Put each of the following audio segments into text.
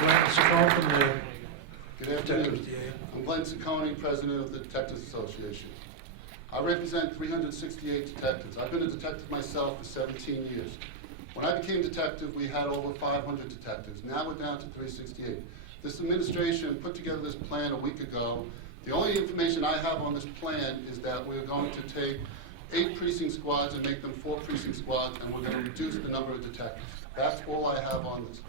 Glenn Ciccone from the Good afternoon. I'm Glenn Ciccone, President of the Detectives Association. I represent 368 detectives. I've been a detective myself for 17 years. When I became detective, we had over 500 detectives. Now we're down to 368. This administration put together this plan a week ago. The only information I have on this plan is that we're going to take 8 precinct squads and make them 4 precinct squads, and we're going to reduce the number of detectives. That's all I have on this.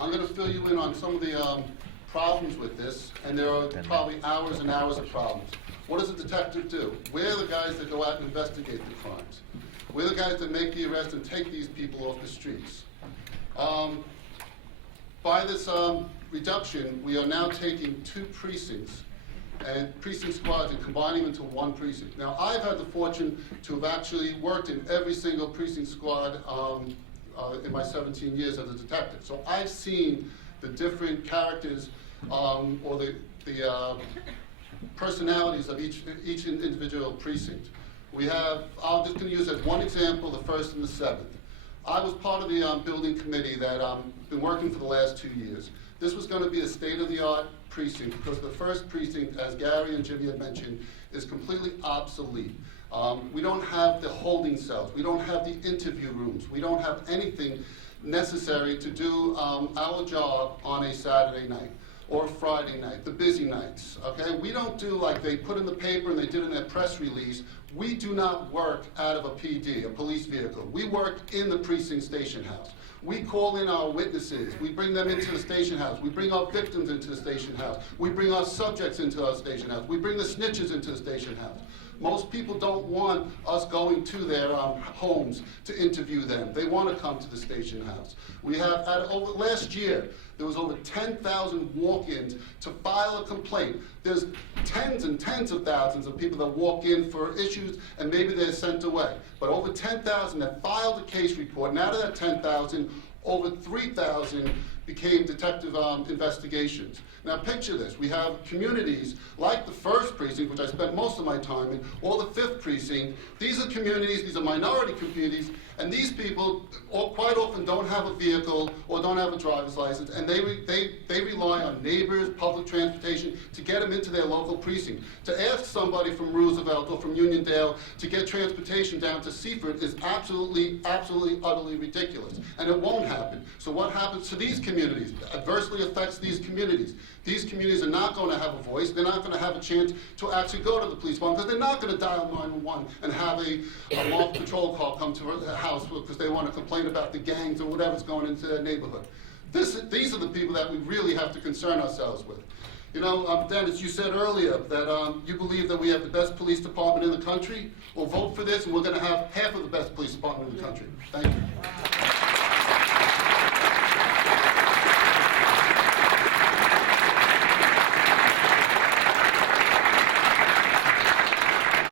I'm going to fill you in on some of the problems with this, and there are probably hours and hours of problems. What does a detective do? We're the guys that go out and investigate the crimes. We're the guys that make the arrest and take these people off the streets. By this reduction, we are now taking 2 precincts and precinct squads and combining them into 1 precinct. Now, I've had the fortune to have actually worked in every single precinct squad in my 17 years as a detective. So I've seen the different characters or the personalities of each individual precinct. We have, I'm just going to use as one example, the 1st and the 7th. I was part of the building committee that been working for the last 2 years. This was going to be a state-of-the-art precinct because the 1st precinct, as Gary and Jimmy had mentioned, is completely obsolete. We don't have the holding cells. We don't have the interview rooms. We don't have anything necessary to do our job on a Saturday night or Friday night, the busy nights, okay? We don't do like they put in the paper and they did in their press release. We do not work out of a PD, a police vehicle. We work in the precinct station house. We call in our witnesses. We bring them into the station house. We bring our victims into the station house. We bring our subjects into our station house. We bring the snitches into the station house. Most people don't want us going to their homes to interview them. They want to come to the station house. We have, last year, there was over 10,000 walk-ins to file a complaint. There's tens and tens of thousands of people that walk in for issues and maybe they're sent away. But over 10,000 that filed a case report, and out of that 10,000, over 3,000 became detective investigations. Now picture this, we have communities like the 1st precinct, which I spent most of my time in, or the 5th precinct. These are communities, these are minority communities, and these people quite often don't have a vehicle or don't have a driver's license, and they rely on neighbors, public transportation to get them into their local precinct. To ask somebody from Roosevelt or from Uniondale to get transportation down to Seaford is absolutely, utterly ridiculous, and it won't happen. So what happens to these communities? Adversely affects these communities. These communities are not going to have a voice. They're not going to have a chance to actually go to the police department because they're not going to dial 911 and have a marked patrol car come to a house because they want to complain about the gangs or whatever's going into their neighborhood. These are the people that we really have to concern ourselves with. You know, Dennis, you said earlier that you believe that we have the best police department in the country. Well, vote for this and we're going to have half of the best police department in the country. Thank you.